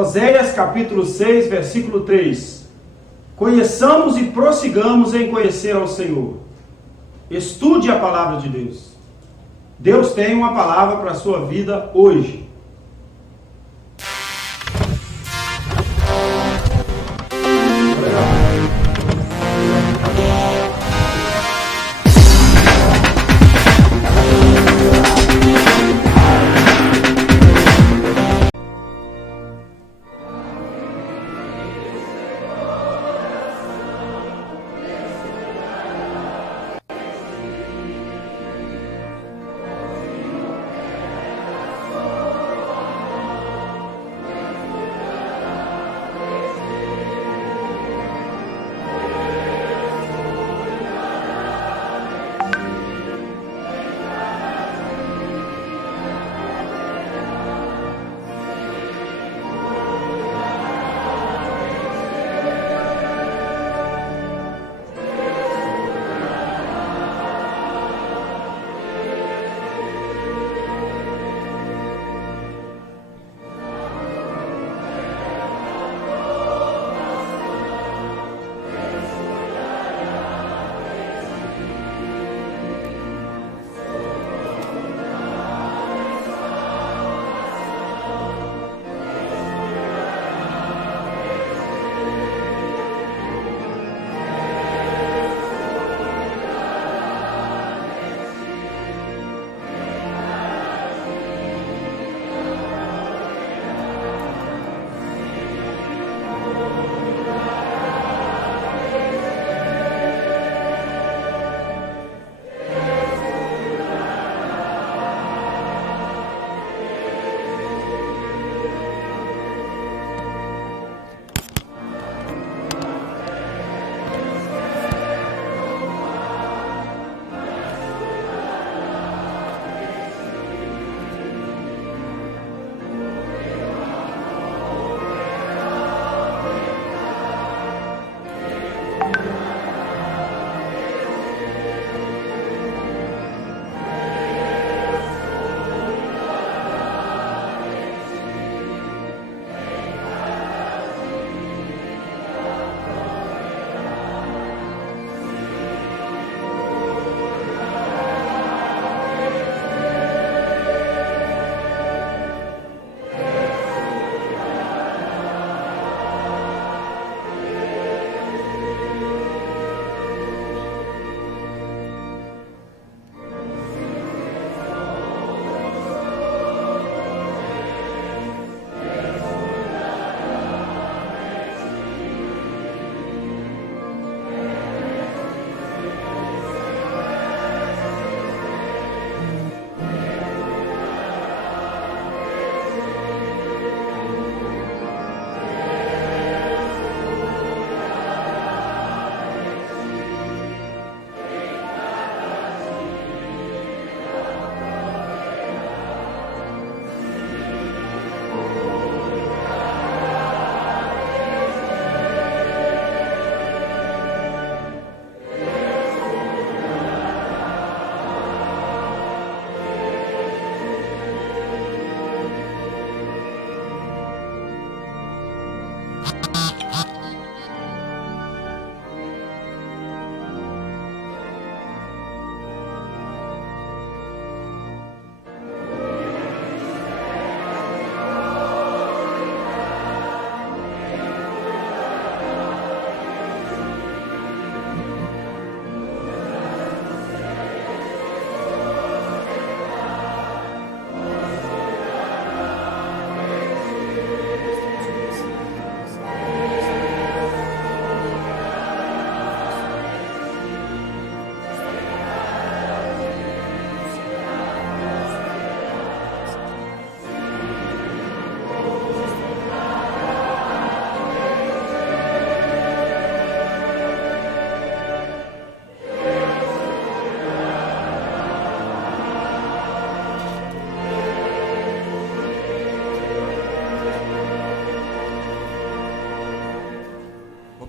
Oséias capítulo 6, versículo 3. Conheçamos e prossigamos em conhecer ao Senhor. Estude a palavra de Deus. Deus tem uma palavra para a sua vida hoje.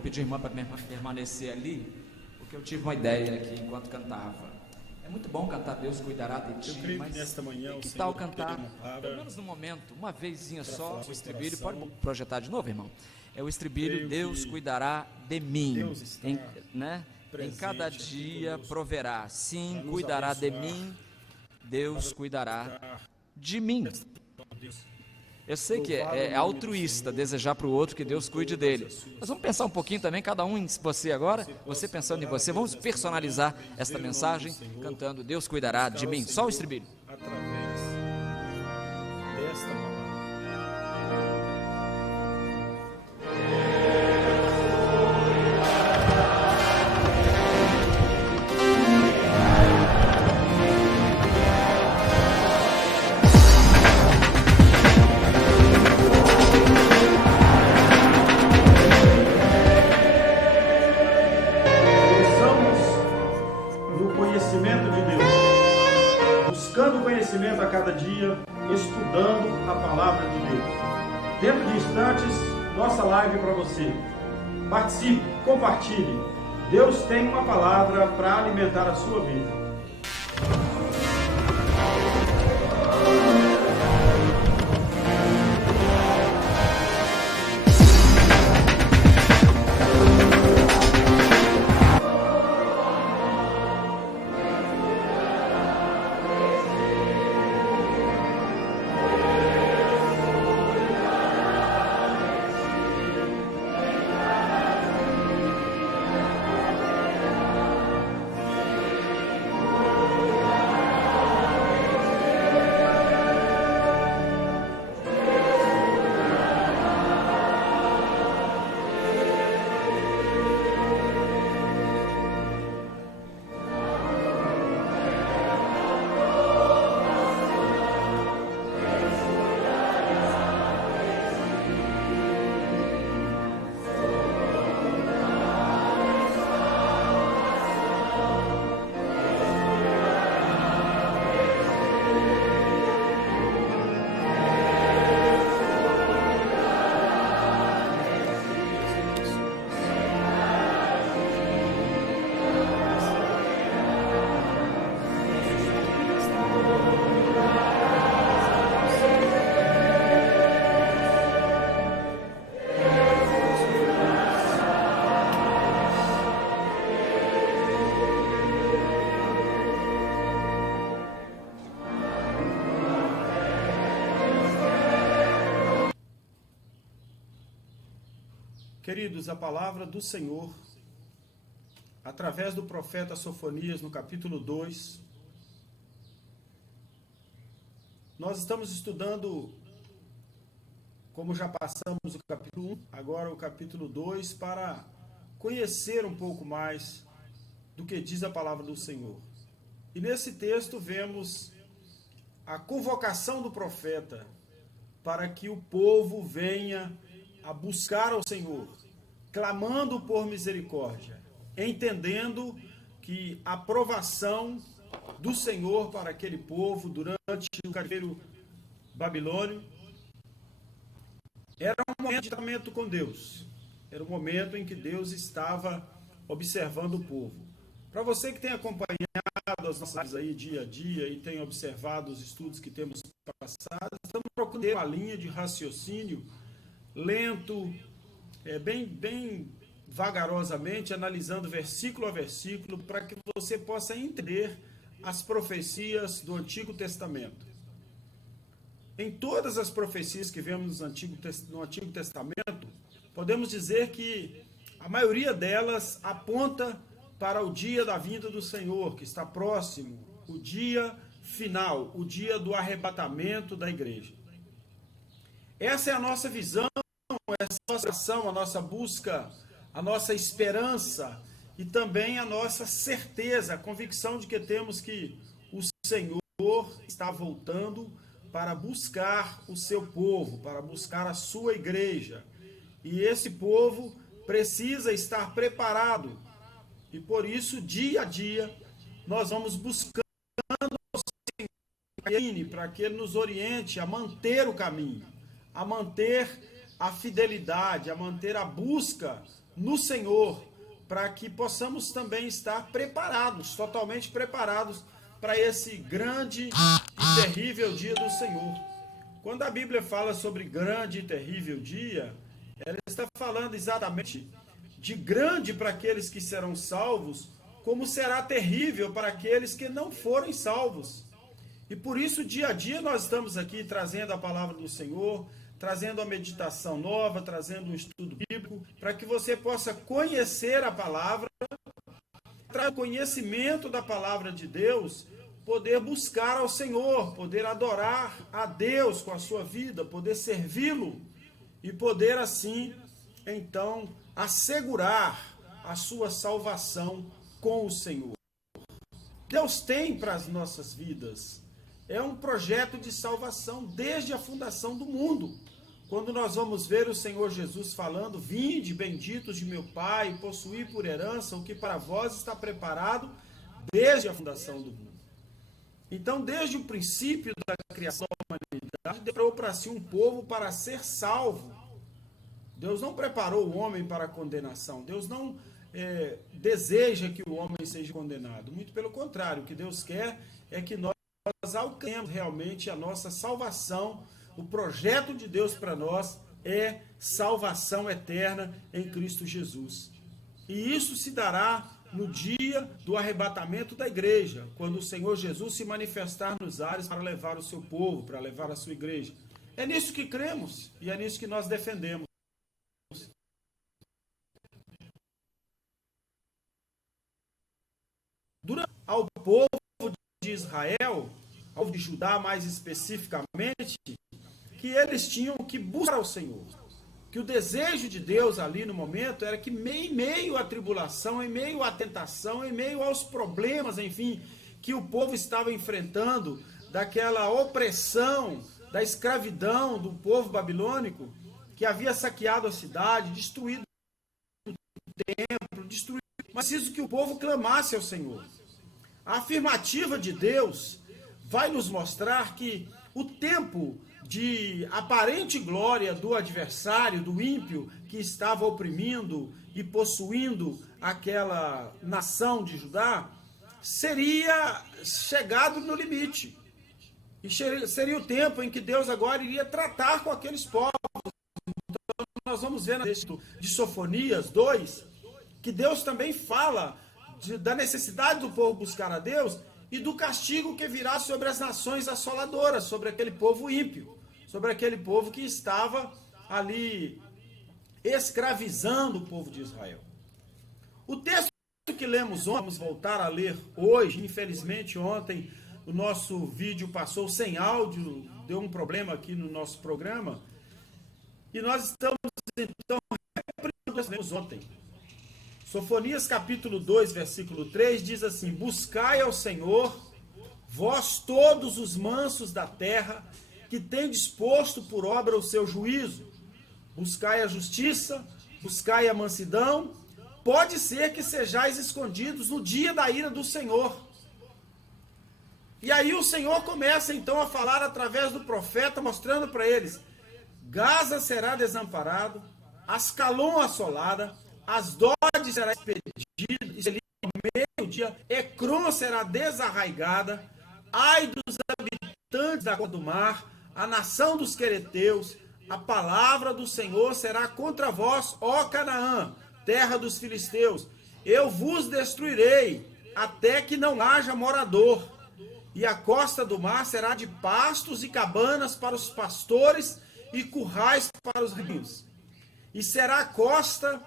Pedir a irmã para permanecer ali, porque eu tive uma ideia aqui enquanto cantava. É muito bom cantar Deus cuidará de ti, creio que mas nesta manhã o que Senhor tal cantar, tem uma palavra pelo menos no momento, uma vezinha para só, falar o no estribilho, coração. pode projetar de novo, irmão? É o estribilho, Creio Deus que cuidará de mim, Deus está né? Em presente cada aqui dia conosco proverá, sim, para nos cuidará de abençoar, mim, Deus cuidará para de mim. Deus. Eu sei que Louvado é o nome altruísta do Senhor, desejar para o outro que Deus cuide todas dele. as suas Mas vamos pensar um pouquinho também, cada um em você agora, você pensando em você. Vamos personalizar esta mensagem cantando Deus cuidará de mim. Só o estribilho. Através desta palavra. Conhecimento a cada dia, estudando a palavra de Deus. Dentro de instantes, nossa live para você. Participe, compartilhe. Deus tem uma palavra para alimentar a sua vida. Queridos, a palavra do Senhor, através do profeta Sofonias, no capítulo 2, nós estamos estudando, como já passamos o capítulo 1, agora o capítulo 2, para conhecer um pouco mais do que diz a palavra do Senhor. E nesse texto vemos a convocação do profeta para que o povo venha a buscar ao Senhor, clamando por misericórdia, entendendo que a provação do Senhor para aquele povo durante o cativeiro babilônio era um momento de tratamento com Deus, era um momento em que Deus estava observando o povo. Para você que tem acompanhado as nossas lives aí dia a dia e tem observado os estudos que temos passado, estamos procurando uma linha de raciocínio lento, bem vagarosamente, analisando versículo a versículo, para que você possa entender as profecias do Antigo Testamento. Em todas as profecias que vemos no Antigo Testamento, podemos dizer que a maioria delas aponta para o dia da vinda do Senhor, que está próximo, o dia final, o dia do arrebatamento da igreja. Essa é a nossa visão, essa é a nossa ação, a nossa busca, a nossa esperança e também a nossa certeza, a convicção de que temos que o Senhor está voltando para buscar o seu povo, para buscar a sua igreja. E esse povo precisa estar preparado. E por isso, dia a dia, nós vamos buscando o Senhor para que Ele nos oriente a manter o caminho, a manter a fidelidade, a manter a busca no Senhor, para que possamos também estar preparados, totalmente preparados para esse grande e terrível dia do Senhor. Quando a Bíblia fala sobre grande e terrível dia, ela está falando exatamente de grande para aqueles que serão salvos, como será terrível para aqueles que não forem salvos. E por isso, dia a dia, nós estamos aqui trazendo a palavra do Senhor, trazendo a meditação nova, trazendo um estudo bíblico, para que você possa conhecer a palavra, trazer conhecimento da palavra de Deus, poder buscar ao Senhor, poder adorar a Deus com a sua vida, poder servi-lo e poder assim, então, assegurar a sua salvação com o Senhor. Deus tem para as nossas vidas, é um projeto de salvação desde a fundação do mundo. Quando nós vamos ver o Senhor Jesus falando, vinde, benditos de meu Pai, possuí por herança o que para vós está preparado desde a fundação do mundo. Então, desde o princípio da criação da humanidade, Deus preparou para si um povo para ser salvo. Deus não preparou o homem para a condenação. Deus não deseja que o homem seja condenado. Muito pelo contrário, o que Deus quer é que nós alcancemos realmente a nossa salvação. O projeto de Deus para nós é salvação eterna em Cristo Jesus. E isso se dará no dia do arrebatamento da igreja, quando o Senhor Jesus se manifestar nos ares para levar o seu povo, para levar a sua igreja. É nisso que cremos e é nisso que nós defendemos. Durante ao povo de Israel, ao povo de Judá mais especificamente, que eles tinham que buscar o Senhor. Que o desejo de Deus ali no momento era que em meio à tribulação, em meio à tentação, em meio aos problemas, enfim, que o povo estava enfrentando, daquela opressão, da escravidão do povo babilônico, que havia saqueado a cidade, destruído o templo, destruído. Mas preciso que o povo clamasse ao Senhor. A afirmativa de Deus vai nos mostrar que o tempo de aparente glória do adversário, do ímpio, que estava oprimindo e possuindo aquela nação de Judá, seria chegado no limite. E seria o tempo em que Deus agora iria tratar com aqueles povos. Então, nós vamos ver no texto de Sofonias 2, que Deus também fala da necessidade do povo buscar a Deus e do castigo que virá sobre as nações assoladoras, sobre aquele povo ímpio, sobre aquele povo que estava ali escravizando o povo de Israel. O texto que lemos ontem, vamos voltar a ler hoje. Infelizmente ontem o nosso vídeo passou sem áudio, deu um problema aqui no nosso programa, e nós estamos então repetindo o que lemos ontem. Sofonias capítulo 2, versículo 3 diz assim: buscai ao Senhor, vós todos os mansos da terra, que tem disposto por obra o seu juízo. Buscai a justiça, buscai a mansidão. Pode ser que sejais escondidos no dia da ira do Senhor. E aí o Senhor começa então a falar através do profeta, mostrando para eles: Gaza será desamparado, Ascalon assolada, Asdod será expedida ao meio-dia, Ecrón será desarraigada, ai dos habitantes da costa do mar, a nação dos quereteus, a palavra do Senhor será contra vós, ó Canaã, terra dos filisteus. Eu vos destruirei, até que não haja morador. E a costa do mar será de pastos e cabanas para os pastores e currais para os rebanhos. E será a costa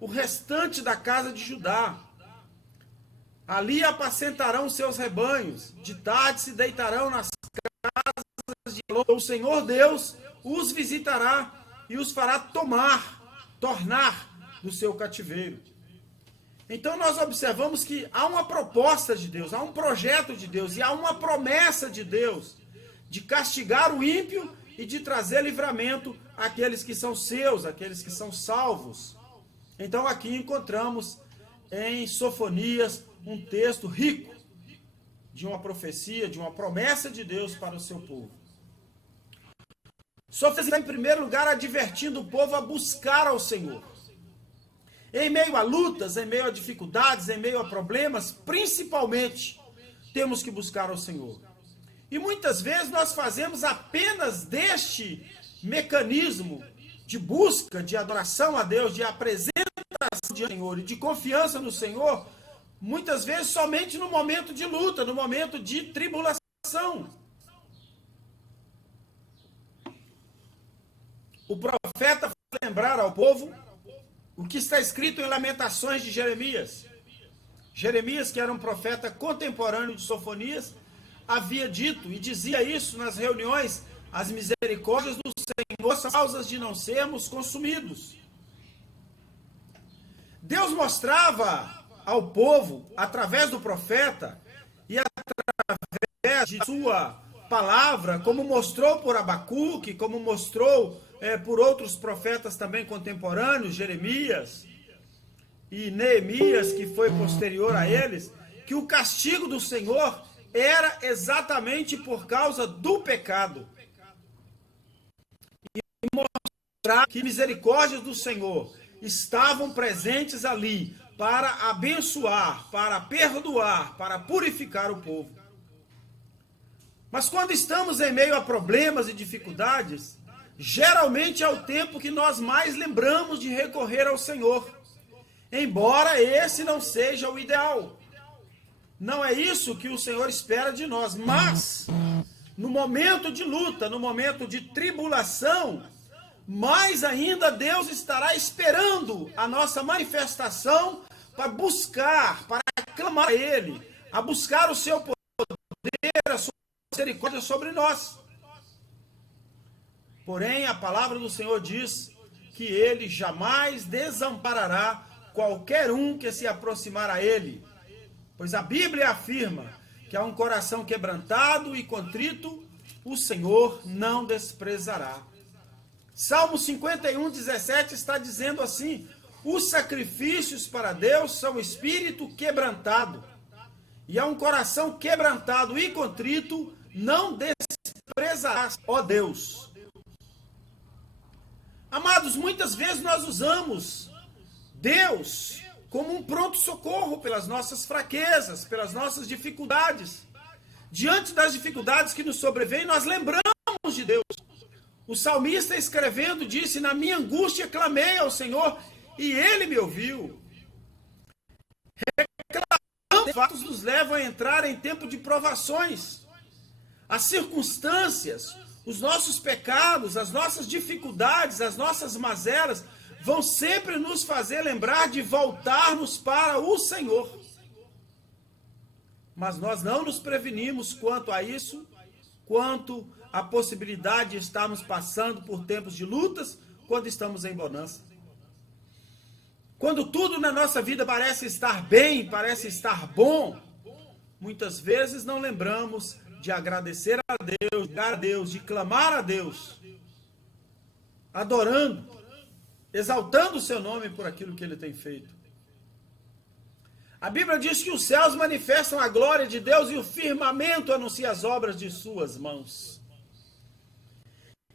o restante da casa de Judá. Ali apacentarão seus rebanhos, de tarde se deitarão nas casas de Elon. O Senhor Deus os visitará e os fará tornar do seu cativeiro. Então nós observamos que há uma proposta de Deus, há um projeto de Deus e há uma promessa de Deus de castigar o ímpio e de trazer livramento àqueles que são seus, àqueles que são salvos. Então aqui encontramos em Sofonias um texto rico de uma profecia, de uma promessa de Deus para o seu povo. Sofonias está em primeiro lugar advertindo o povo a buscar ao Senhor. Em meio a lutas, em meio a dificuldades, em meio a problemas, principalmente, temos que buscar ao Senhor. E muitas vezes nós fazemos apenas deste mecanismo de busca, de adoração a Deus, de apresentação do Senhor e de confiança no Senhor, muitas vezes somente no momento de luta, no momento de tribulação. O profeta vai lembrar ao povo o que está escrito em Lamentações de Jeremias. Jeremias, que era um profeta contemporâneo de Sofonias, havia dito e dizia isso nas reuniões: as misericórdias do Senhor são causas de não sermos consumidos. Deus mostrava ao povo, através do profeta e através de sua palavra, como mostrou por Abacuque, como mostrou por outros profetas também contemporâneos, Jeremias e Neemias, que foi posterior a eles, que o castigo do Senhor era exatamente por causa do pecado. E mostrar que misericórdias do Senhor estavam presentes ali para abençoar, para perdoar, para purificar o povo. Mas quando estamos em meio a problemas e dificuldades, geralmente é o tempo que nós mais lembramos de recorrer ao Senhor, embora esse não seja o ideal. Não é isso que o Senhor espera de nós, mas no momento de luta, no momento de tribulação, mais ainda Deus estará esperando a nossa manifestação para buscar, para clamar a Ele, a buscar o seu poder, a sua misericórdia sobre nós. Porém, a palavra do Senhor diz que Ele jamais desamparará qualquer um que se aproximar a Ele. Pois a Bíblia afirma que a um coração quebrantado e contrito, o Senhor não desprezará. Salmo 51:17 está dizendo assim: os sacrifícios para Deus são espírito quebrantado, e a um coração quebrantado e contrito não desprezará, ó Deus. Amados, muitas vezes nós usamos Deus como um pronto-socorro pelas nossas fraquezas, pelas nossas dificuldades. Diante das dificuldades que nos sobrevêm, nós lembramos de Deus. O salmista escrevendo disse: na minha angústia clamei ao Senhor e Ele me ouviu. Reclamando, fatos nos levam a entrar em tempo de provações. As circunstâncias, os nossos pecados, as nossas dificuldades, as nossas mazelas vão sempre nos fazer lembrar de voltarmos para o Senhor. Mas nós não nos prevenimos quanto a isso, quanto à possibilidade de estarmos passando por tempos de lutas quando estamos em bonança. Quando tudo na nossa vida parece estar bem, parece estar bom, muitas vezes não lembramos de agradecer a Deus, de clamar a Deus, adorando, exaltando o seu nome por aquilo que Ele tem feito. A Bíblia diz que os céus manifestam a glória de Deus e o firmamento anuncia as obras de suas mãos.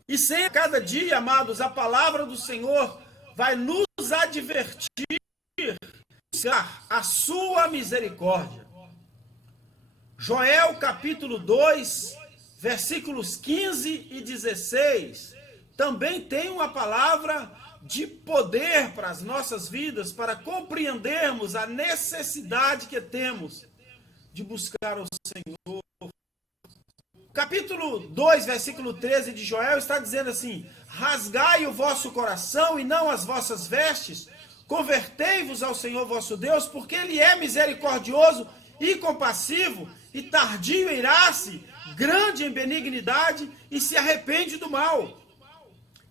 E sempre, cada dia, amados, a palavra do Senhor vai nos advertir a sua misericórdia. Joel capítulo 2, versículos 15 e 16, também tem uma palavra de poder para as nossas vidas, para compreendermos a necessidade que temos de buscar o Senhor. Capítulo 2, versículo 13 de Joel está dizendo assim: rasgai o vosso coração e não as vossas vestes, convertei-vos ao Senhor vosso Deus, porque Ele é misericordioso e compassivo, e tardio em irar-se, grande em benignidade, e se arrepende do mal.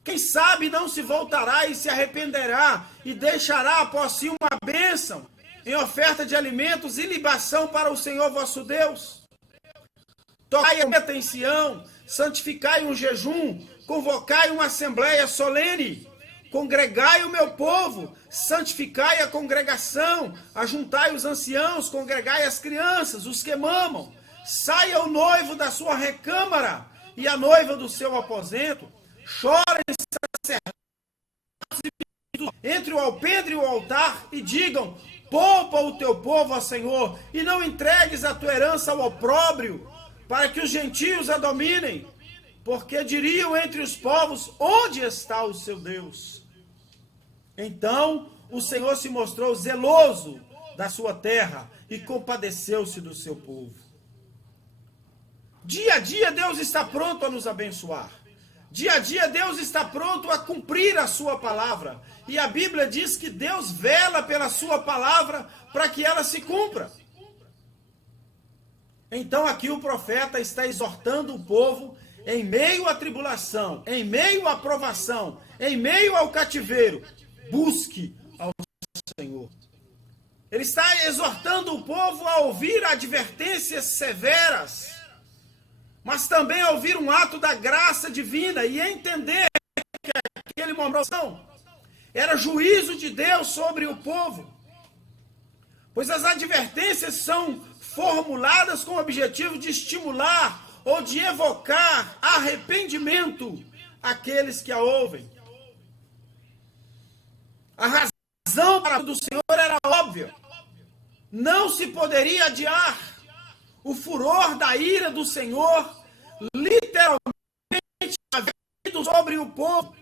Quem sabe não se voltará e se arrependerá, e deixará após si uma bênção, em oferta de alimentos e libação para o Senhor vosso Deus. Tocai a meta em Sião, santificai um jejum, convocai uma assembleia solene, congregai o meu povo, santificai a congregação, ajuntai os anciãos, congregai as crianças, os que mamam, saia o noivo da sua recâmara e a noiva do seu aposento, chorem sacerdotes entre o alpendre e o altar e digam: poupa o teu povo, ó Senhor, e não entregues a tua herança ao opróbrio, para que os gentios a dominem, porque diriam entre os povos: onde está o seu Deus? Então o Senhor se mostrou zeloso da sua terra e compadeceu-se do seu povo. Dia a dia Deus está pronto a nos abençoar. Dia a dia Deus está pronto a cumprir a sua palavra. E a Bíblia diz que Deus vela pela sua palavra para que ela se cumpra. Então aqui o profeta está exortando o povo em meio à tribulação, em meio à provação, em meio ao cativeiro: busque ao Senhor. Ele está exortando o povo a ouvir advertências severas, mas também a ouvir um ato da graça divina e entender que aquele momento era juízo de Deus sobre o povo. Pois as advertências são formuladas com o objetivo de estimular ou de evocar arrependimento àqueles que a ouvem. A razão para do Senhor era óbvia. Não se poderia adiar. O furor da ira do Senhor literalmente havia sobre o povo.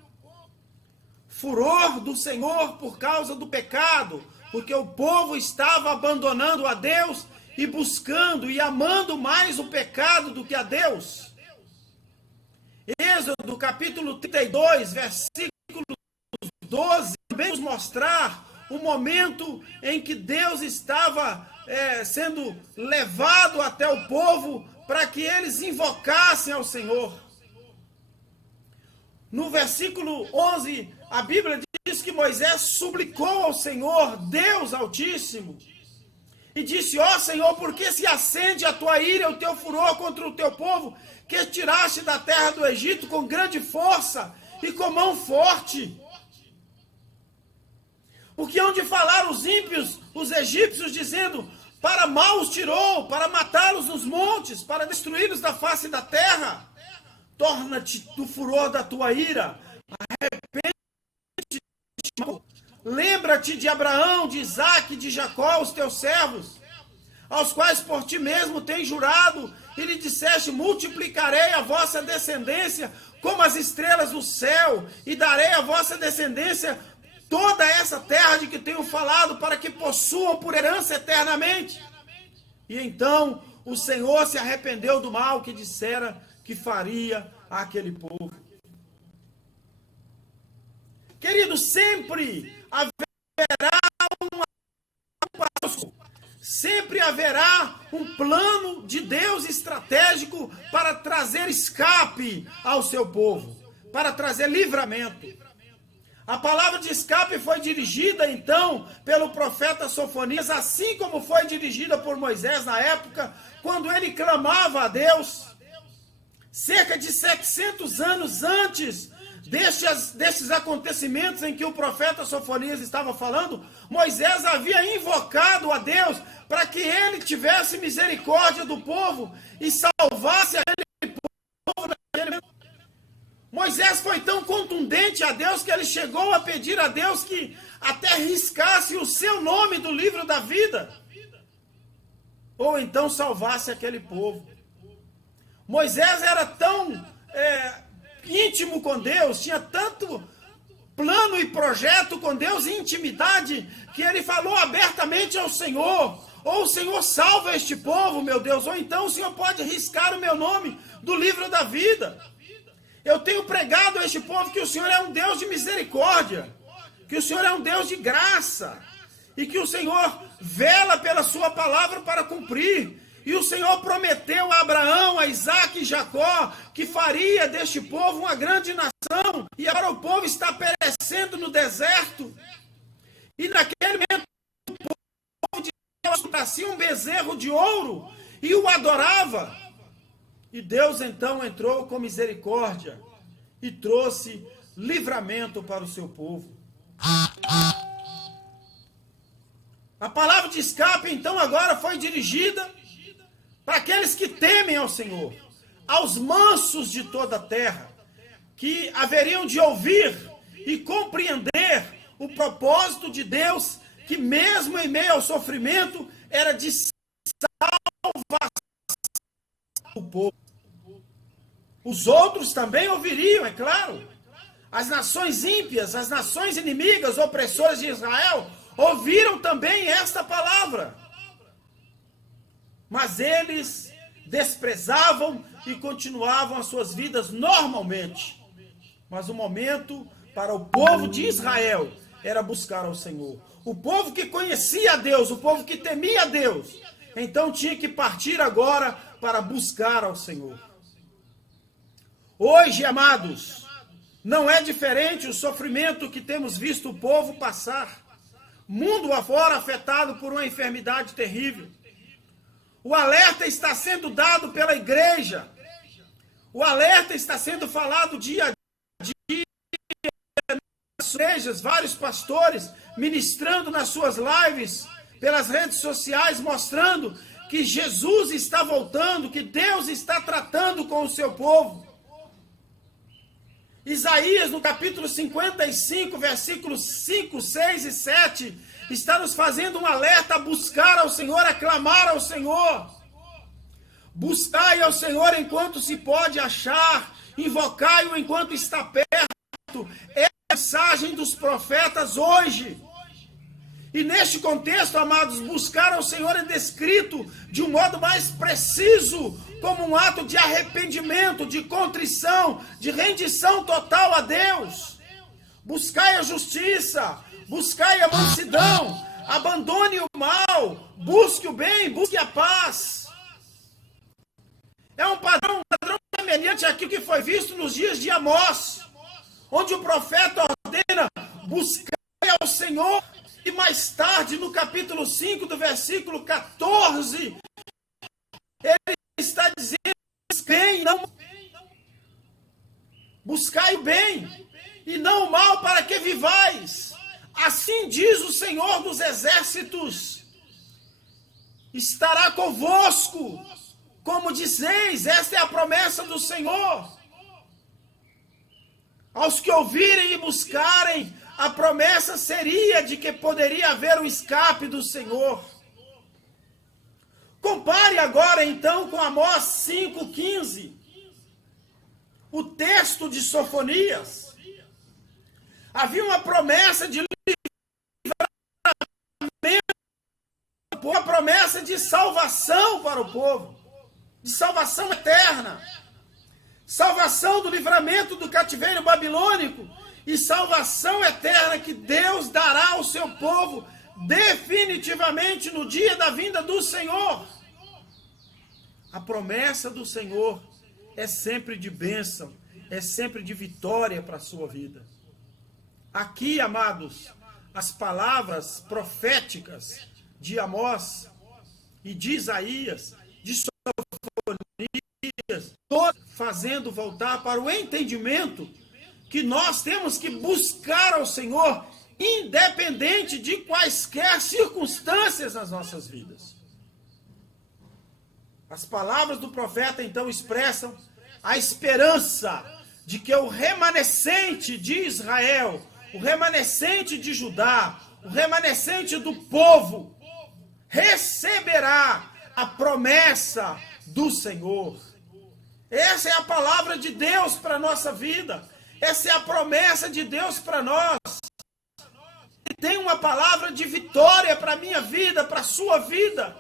Furor do Senhor por causa do pecado, porque o povo estava abandonando a Deus e buscando e amando mais o pecado do que a Deus. Êxodo capítulo 32, versículo 12, também nos mostrar o momento em que Deus estava sendo levado até o povo para que eles invocassem ao Senhor. No versículo 11, a Bíblia diz que Moisés suplicou ao Senhor, Deus Altíssimo, e disse: ó Senhor, por que se acende a tua ira e o teu furor contra o teu povo, que tiraste da terra do Egito com grande força e com mão forte? Porque onde falaram os ímpios, os egípcios, dizendo: para mal os tirou, para matá-los nos montes, para destruí-los da face da terra. Torna-te do furor da tua ira, arrepende-te, lembra-te de Abraão, de Isaque, de Jacó, os teus servos, aos quais por ti mesmo tens jurado, e lhe disseste: multiplicarei a vossa descendência como as estrelas do céu, e darei à vossa descendência toda essa terra de que tenho falado, para que possuam por herança eternamente. E então o Senhor se arrependeu do mal que dissera que faria àquele povo. Querido, sempre haverá um plano de Deus estratégico para trazer escape ao seu povo, para trazer livramento. A palavra de escape foi dirigida então pelo profeta Sofonias, assim como foi dirigida por Moisés na época, quando ele clamava a Deus. Cerca de 700 anos antes desses acontecimentos em que o profeta Sofonias estava falando, Moisés havia invocado a Deus para que ele tivesse misericórdia do povo e salvasse aquele povo naquele momento. Moisés foi tão contundente a Deus que ele chegou a pedir a Deus que até riscasse o seu nome do livro da vida, ou então salvasse aquele povo. Moisés era tão íntimo com Deus, tinha tanto plano e projeto com Deus e intimidade, que ele falou abertamente ao Senhor: ou o Senhor salva este povo, meu Deus, ou então o Senhor pode riscar o meu nome do livro da vida. Eu tenho pregado a este povo que o Senhor é um Deus de misericórdia, que o Senhor é um Deus de graça, e que o Senhor vela pela sua palavra para cumprir. E o Senhor prometeu a Abraão, a Isaque e Jacó que faria deste povo uma grande nação, e agora o povo está perecendo no deserto. E naquele momento o povo de Deus trazia um bezerro de ouro e o adorava. E Deus então entrou com misericórdia e trouxe livramento para o seu povo. A palavra de escape então agora foi dirigida para aqueles que temem ao Senhor, aos mansos de toda a terra, que haveriam de ouvir e compreender o propósito de Deus, que mesmo em meio ao sofrimento, era de salvar o povo. Os outros também ouviriam, é claro. As nações ímpias, as nações inimigas, opressoras de Israel, ouviram também esta palavra. Mas eles desprezavam e continuavam as suas vidas normalmente. Mas o momento para o povo de Israel era buscar ao Senhor. O povo que conhecia a Deus, o povo que temia a Deus, então tinha que partir agora para buscar ao Senhor. Hoje, amados, não é diferente o sofrimento que temos visto o povo passar. Mundo afora afetado por uma enfermidade terrível. O alerta está sendo dado pela igreja. O alerta está sendo falado dia a dia nas igrejas, vários pastores ministrando nas suas lives, pelas redes sociais, mostrando que Jesus está voltando, que Deus está tratando com o seu povo. Isaías, no capítulo 55, versículos 5, 6 e 7, está nos fazendo um alerta a buscar ao Senhor, a clamar ao Senhor. Buscai ao Senhor enquanto se pode achar, invocai-o enquanto está perto. É a mensagem dos profetas hoje. E neste contexto, amados, buscar ao Senhor é descrito de um modo mais preciso, como um ato de arrependimento, de contrição, de rendição total a Deus. Buscai a justiça, buscai a mansidão, abandone o mal, busque o bem, busque a paz. É um padrão semelhante àquilo que foi visto nos dias de Amós, onde o profeta ordena, buscai ao Senhor. E mais tarde, no capítulo 5, do versículo 14, ele está dizendo, buscai o bem, e não o mal, para que vivais. Assim diz o Senhor dos exércitos, estará convosco, como dizeis, esta é a promessa do Senhor. Aos que ouvirem e buscarem, a promessa seria de que poderia haver um escape do Senhor. Compare agora então com Amós 5,15, o texto de Sofonias. Havia uma promessa de livramento, uma promessa de salvação para o povo, de salvação eterna, salvação do livramento do cativeiro babilônico, e salvação eterna que Deus dará ao seu povo definitivamente no dia da vinda do Senhor. A promessa do Senhor é sempre de bênção, é sempre de vitória para a sua vida. Aqui, amados, as palavras proféticas de Amós e de Isaías, de Sofonias, todas fazendo voltar para o entendimento que nós temos que buscar ao Senhor, independente de quaisquer circunstâncias nas nossas vidas. As palavras do profeta, então, expressam a esperança de que o remanescente de Israel, o remanescente de Judá, o remanescente do povo, receberá a promessa do Senhor. Essa é a palavra de Deus para a nossa vida. Essa é a promessa de Deus para nós. Ele tem uma palavra de vitória para a minha vida, para a sua vida.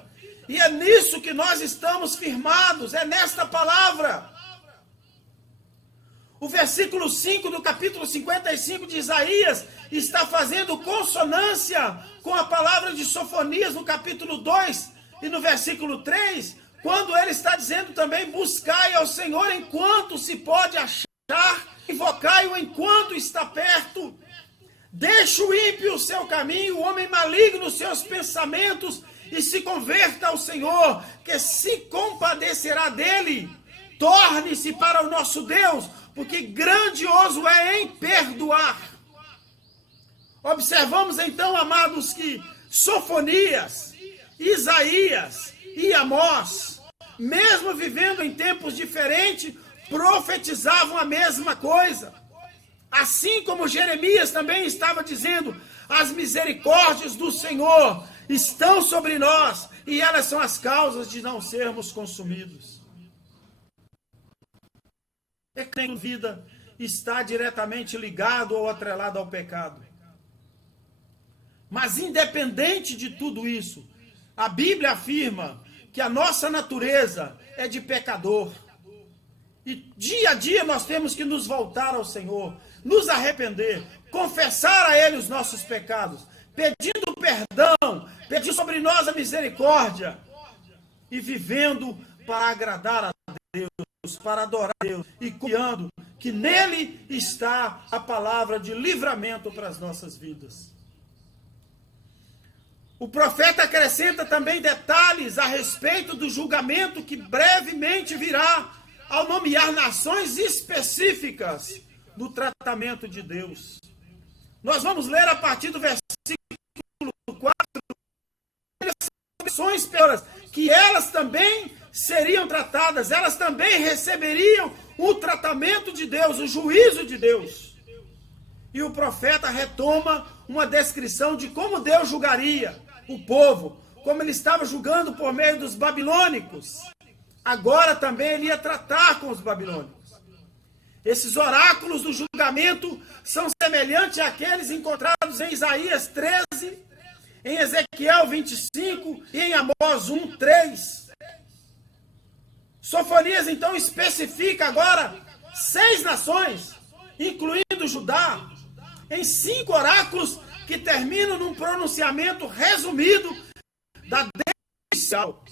E é nisso que nós estamos firmados, é nesta palavra. O versículo 5 do capítulo 55 de Isaías está fazendo consonância com a palavra de Sofonias no capítulo 2 e no versículo 3, quando ele está dizendo também, buscai ao Senhor enquanto se pode achar, invocai-o enquanto está perto. Deixe o ímpio o seu caminho, o homem maligno os seus pensamentos, e se converta ao Senhor, que se compadecerá dele. Torne-se para o nosso Deus, porque grandioso é em perdoar. Observamos então, amados, que Sofonias, Isaías e Amós, mesmo vivendo em tempos diferentes, profetizavam a mesma coisa. Assim como Jeremias também estava dizendo, As misericórdias do Senhor estão sobre nós e elas são as causas de não sermos consumidos. É que a vida está diretamente ligado ou atrelado ao pecado. Mas independente de tudo isso, a Bíblia afirma que a nossa natureza é de pecador. E dia a dia nós temos que nos voltar ao Senhor, nos arrepender, confessar a Ele os nossos pecados, pedindo perdão, pedindo sobre nós a misericórdia e vivendo para agradar a Deus, para adorar a Deus e confiando que nele está a palavra de livramento para as nossas vidas. O profeta acrescenta também detalhes a respeito do julgamento que brevemente virá ao nomear nações específicas no tratamento de Deus. Nós vamos ler a partir do versículo 4, nações que elas também seriam tratadas, elas também receberiam o tratamento de Deus, o juízo de Deus. E o profeta retoma uma descrição de como Deus julgaria o povo, como ele estava julgando por meio dos babilônicos. Agora também ele ia tratar com os babilônicos. Esses oráculos do julgamento são semelhantes àqueles encontrados em Isaías 13, em Ezequiel 25 e em Amós 1, 3. Sofonias então especifica agora 6 nações, incluindo Judá, em 5 oráculos que terminam num pronunciamento resumido da destruição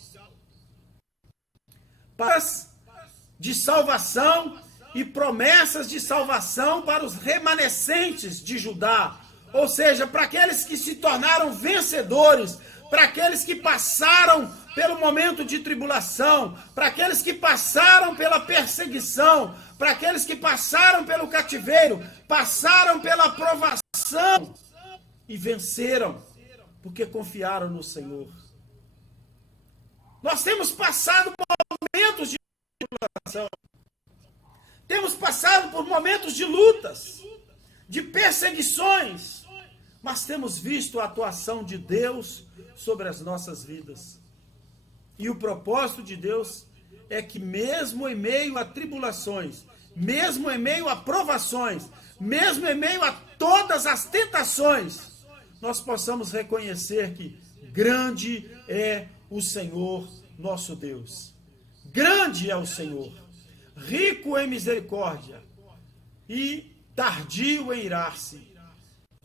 de salvação e promessas de salvação para os remanescentes de Judá, ou seja, para aqueles que se tornaram vencedores, para aqueles que passaram pelo momento de tribulação, para aqueles que passaram pela perseguição, para aqueles que passaram pelo cativeiro, passaram pela provação e venceram, porque confiaram no Senhor. Nós temos passado por momentos de tribulação, temos passado por momentos de lutas, de perseguições, mas temos visto a atuação de Deus sobre as nossas vidas. E o propósito de Deus é que mesmo em meio a tribulações, mesmo em meio a provações, mesmo em meio a todas as tentações, nós possamos reconhecer que grande é o Senhor nosso Deus. Grande é o Senhor, rico em misericórdia e tardio em irar-se.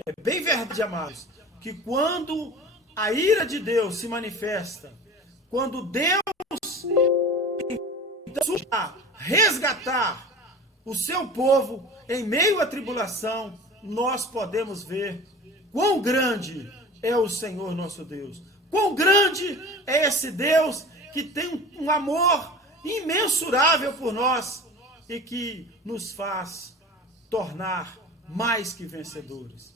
É bem verdade, amados, que quando a ira de Deus se manifesta, quando Deus tenta resgatar o seu povo em meio à tribulação, nós podemos ver quão grande é o Senhor nosso Deus. Quão grande é esse Deus que tem um amor imensurável por nós e que nos faz tornar mais que vencedores.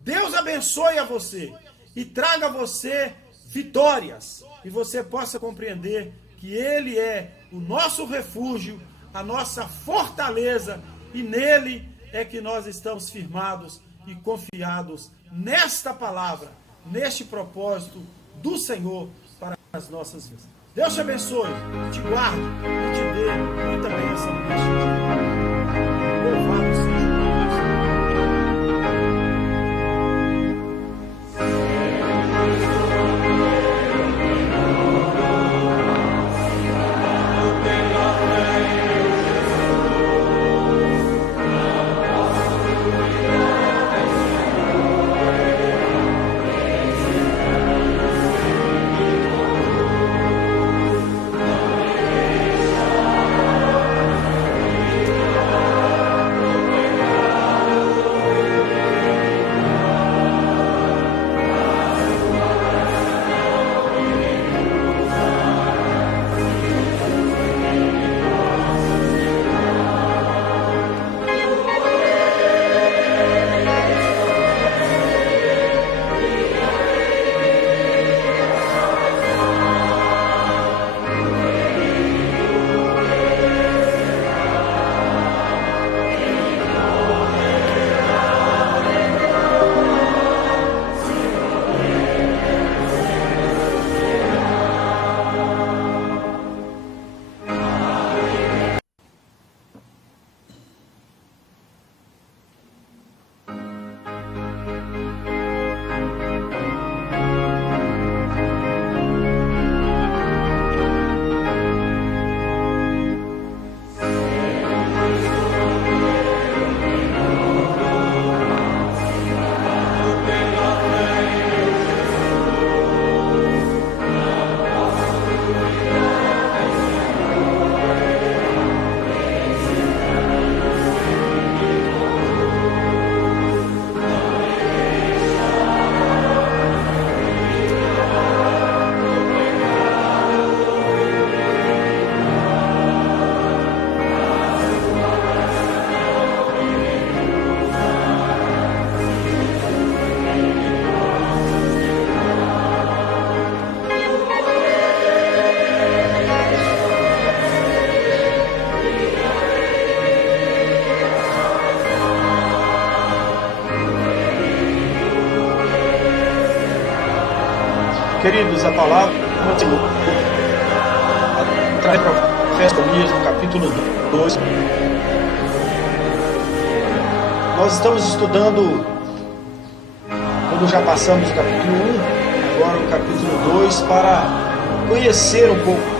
Deus abençoe a você e traga a você vitórias e você possa compreender que Ele é o nosso refúgio, a nossa fortaleza e nele é que nós estamos firmados e confiados nesta palavra, neste propósito do Senhor para as nossas vidas. Deus te abençoe, te guarde e te dê muita bênção neste dia. Louvado seja. Queridos, a palavra traz para o profeta Elias no capítulo 2. Nós estamos estudando, como já passamos o capítulo 1, agora o capítulo 2, para conhecer um pouco.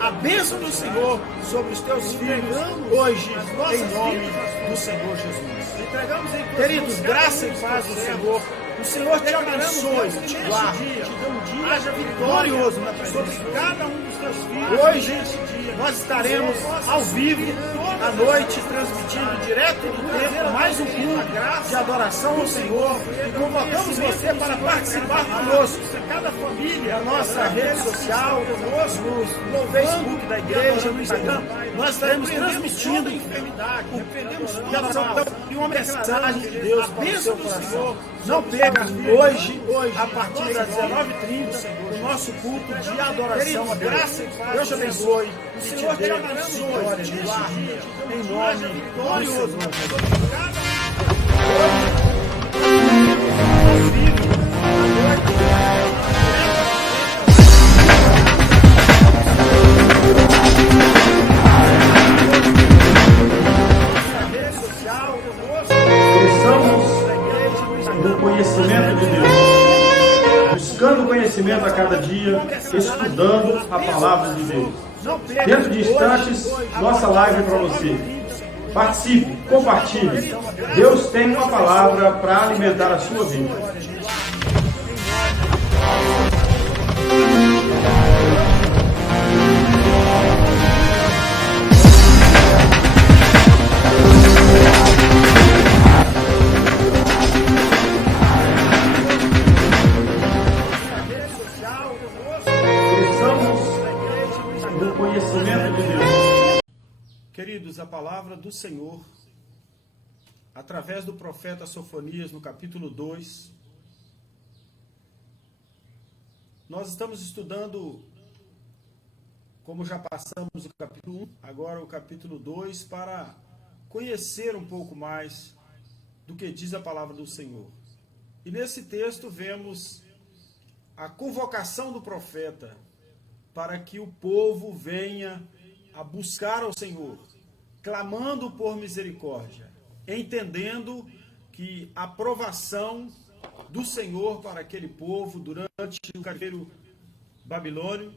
A bênção do Senhor sobre os teus filhos hoje, em nome do Senhor Jesus. Queridos, graça e paz do Senhor. O Senhor te abençoe, te guarde, te dê um dia haja vitorioso na presença sobre cada um dos teus filhos. Hoje nós estaremos ao vivo à noite, transmitindo direto do templo mais um culto de adoração ao Senhor. E convocamos você para participar conosco, cada família, na nossa rede social, conosco, no Facebook da igreja, no Instagram. Nós estaremos transmitindo e uma mensagem de Deus para o seu coração. Não perca hoje, a partir das 19h30, o nosso culto de adoração a Deus. Deus te abençoe e te dê vitória neste dia. Em nome glorioso. Cresçamos no conhecimento de Deus, buscando conhecimento a cada dia estudando a palavra de Deus. Dentro de instantes, nossa live é para você. Participe, compartilhe. Deus tem uma palavra para alimentar a sua vida. Conhecimento de Deus. Queridos, a palavra do Senhor, através do profeta Sofonias, no capítulo 2, nós estamos estudando, como já passamos o capítulo 1, agora o capítulo 2, para conhecer um pouco mais do que diz a palavra do Senhor. E nesse texto vemos a convocação do profeta para que o povo venha a buscar ao Senhor, clamando por misericórdia, entendendo que a provação do Senhor para aquele povo durante o cativeiro babilônio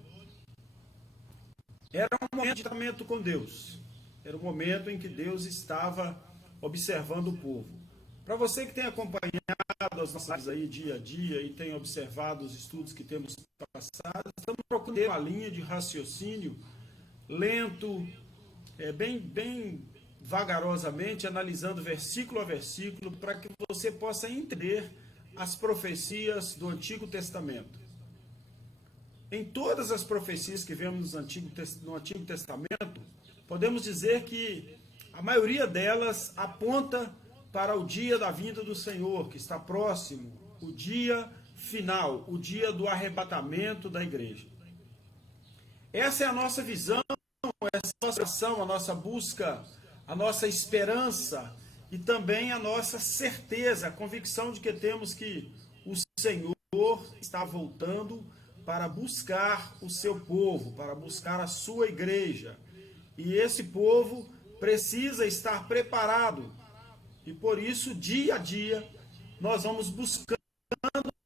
era um momento de tratamento com Deus, era um momento em que Deus estava observando o povo. Para você que tem acompanhado as nossas lives aí dia a dia e tem observado os estudos que temos passado, estamos procurando uma linha de raciocínio lento, bem vagarosamente, analisando versículo a versículo, para que você possa entender as profecias do Antigo Testamento. Em todas as profecias que vemos no Antigo Testamento, podemos dizer que a maioria delas aponta para o dia da vinda do Senhor, que está próximo, o dia final, o dia do arrebatamento da igreja. Essa é a nossa visão, essa é a nossa ação, a nossa busca, a nossa esperança e também a nossa certeza, a convicção de que temos que o Senhor está voltando para buscar o seu povo, para buscar a sua igreja. E esse povo precisa estar preparado. E por isso, dia a dia, nós vamos buscando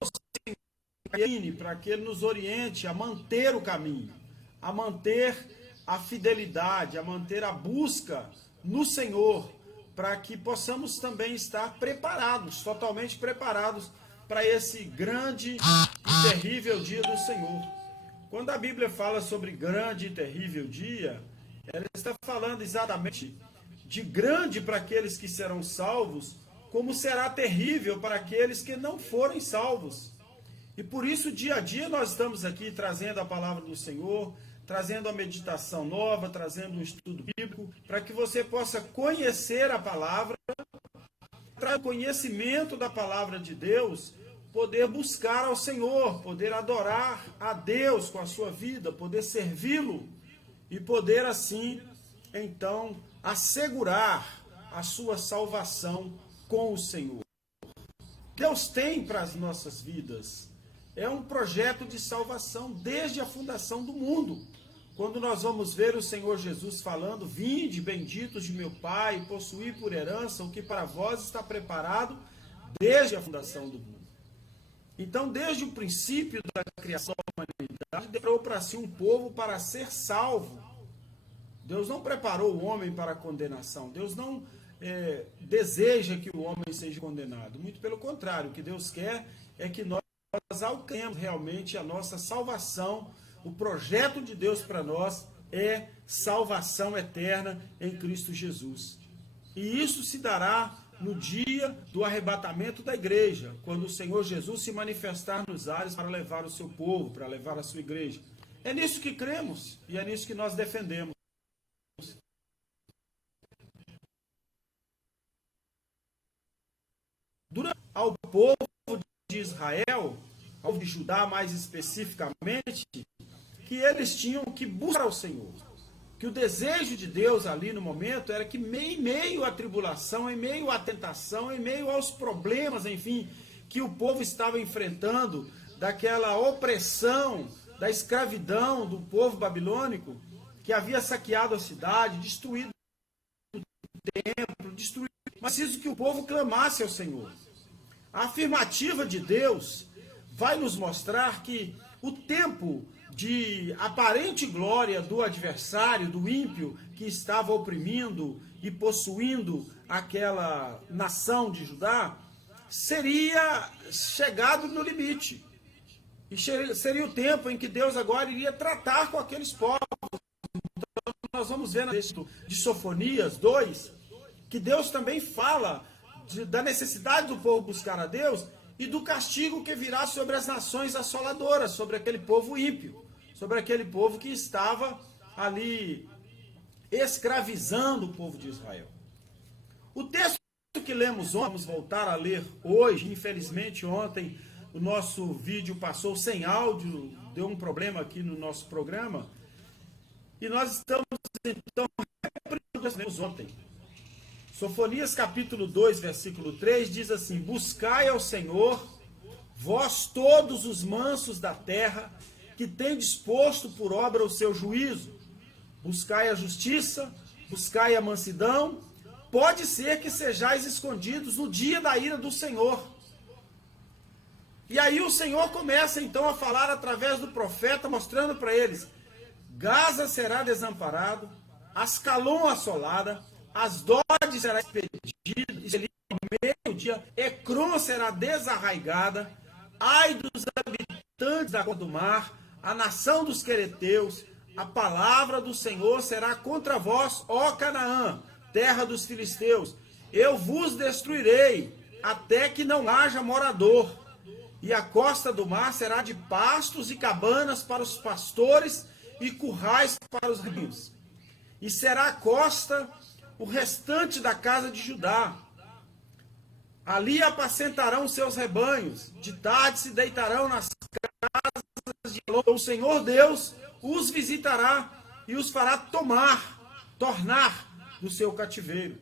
o Senhor para que Ele nos oriente a manter o caminho, a manter a fidelidade, a manter a busca no Senhor, para que possamos também estar preparados, totalmente preparados para esse grande e terrível dia do Senhor. Quando a Bíblia fala sobre grande e terrível dia, ela está falando exatamente de grande para aqueles que serão salvos, como será terrível para aqueles que não forem salvos. E por isso, dia a dia, nós estamos aqui trazendo a palavra do Senhor, trazendo a meditação nova, trazendo um estudo bíblico, para que você possa conhecer a palavra, trazer o conhecimento da palavra de Deus, poder buscar ao Senhor, poder adorar a Deus com a sua vida, poder servi-lo e poder assim, então, assegurar a sua salvação com o Senhor. Deus tem para as nossas vidas é um projeto de salvação desde a fundação do mundo. Quando nós vamos ver o Senhor Jesus falando: vinde, benditos de meu Pai, possuí por herança o que para vós está preparado desde a fundação do mundo. Então, desde o princípio da criação da humanidade, preparou para si um povo para ser salvo. Deus não preparou o homem para a condenação. Deus não deseja que o homem seja condenado. Muito pelo contrário, o que Deus quer é que nós alcancemos realmente a nossa salvação. O projeto de Deus para nós é salvação eterna em Cristo Jesus. E isso se dará no dia do arrebatamento da igreja, quando o Senhor Jesus se manifestar nos ares para levar o seu povo, para levar a sua igreja. É nisso que cremos e é nisso que nós defendemos. Durante ao povo de Israel, ao povo de Judá mais especificamente, que eles tinham que buscar ao Senhor. Que o desejo de Deus ali no momento era que em meio à tribulação, em meio à tentação, em meio aos problemas, enfim, que o povo estava enfrentando, daquela opressão, da escravidão do povo babilônico, que havia saqueado a cidade, destruído o templo, destruído. Mas preciso que o povo clamasse ao Senhor. A afirmativa de Deus vai nos mostrar que o tempo de aparente glória do adversário, do ímpio, que estava oprimindo e possuindo aquela nação de Judá, seria chegado no limite. E seria o tempo em que Deus agora iria tratar com aqueles povos. Então, nós vamos ver no texto de Sofonias 2, que Deus também fala da necessidade do povo buscar a Deus e do castigo que virá sobre as nações assoladoras, sobre aquele povo ímpio, sobre aquele povo que estava ali escravizando o povo de Israel. O texto que lemos ontem, vamos voltar a ler hoje. Infelizmente ontem o nosso vídeo passou sem áudio, deu um problema aqui no nosso programa, e nós estamos então repetindo o que lemos ontem. Sofonias capítulo 2, versículo 3 diz assim: buscai ao Senhor, vós todos os mansos da terra, que tem disposto por obra o seu juízo. Buscai a justiça, buscai a mansidão. Pode ser que sejais escondidos no dia da ira do Senhor. E aí o Senhor começa então a falar através do profeta, mostrando para eles: Gaza será desamparado, Ascalon assolada, Asdod será expelida ao meio-dia, Ecrón será desarraigada, ai dos habitantes da cor do mar, a nação dos quereteus, a palavra do Senhor será contra vós, ó Canaã, terra dos filisteus. Eu vos destruirei, até que não haja morador. E a costa do mar será de pastos e cabanas para os pastores e currais para os rebanhos. E será a costa o restante da casa de Judá. Ali apacentarão seus rebanhos, de tarde se deitarão nas casas de Elon. O Senhor Deus os visitará e os fará tornar do seu cativeiro.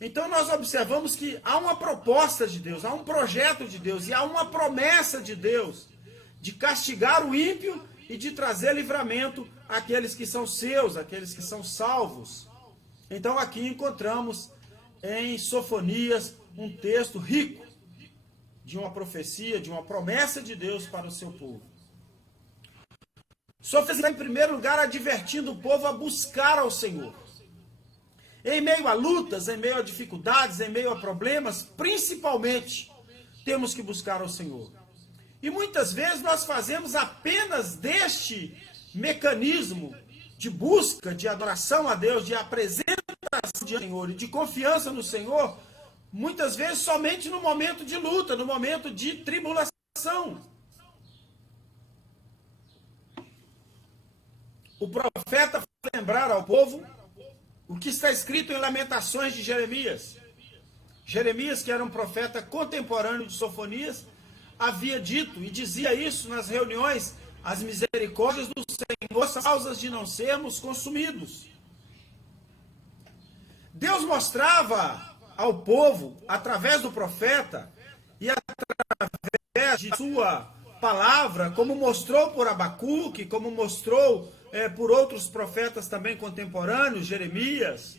Então nós observamos que há uma proposta de Deus, há um projeto de Deus e há uma promessa de Deus de castigar o ímpio e de trazer livramento àqueles que são seus, àqueles que são salvos. Então aqui encontramos em Sofonias um texto rico de uma profecia, de uma promessa de Deus para o seu povo. Sofonias está em primeiro lugar advertindo o povo a buscar ao Senhor. Em meio a lutas, em meio a dificuldades, em meio a problemas, principalmente, temos que buscar ao Senhor. E muitas vezes nós fazemos apenas deste mecanismo de busca, de adoração a Deus, de apresentação do Senhor e de confiança no Senhor, muitas vezes somente no momento de luta, no momento de tribulação. O profeta vai lembrar ao povo o que está escrito em Lamentações de Jeremias. Jeremias, que era um profeta contemporâneo de Sofonias, havia dito e dizia isso nas reuniões: as misericórdias do Senhor são causas de não sermos consumidos. Deus mostrava ao povo, através do profeta e através de sua palavra, como mostrou por Abacuque, como mostrou por outros profetas também contemporâneos, Jeremias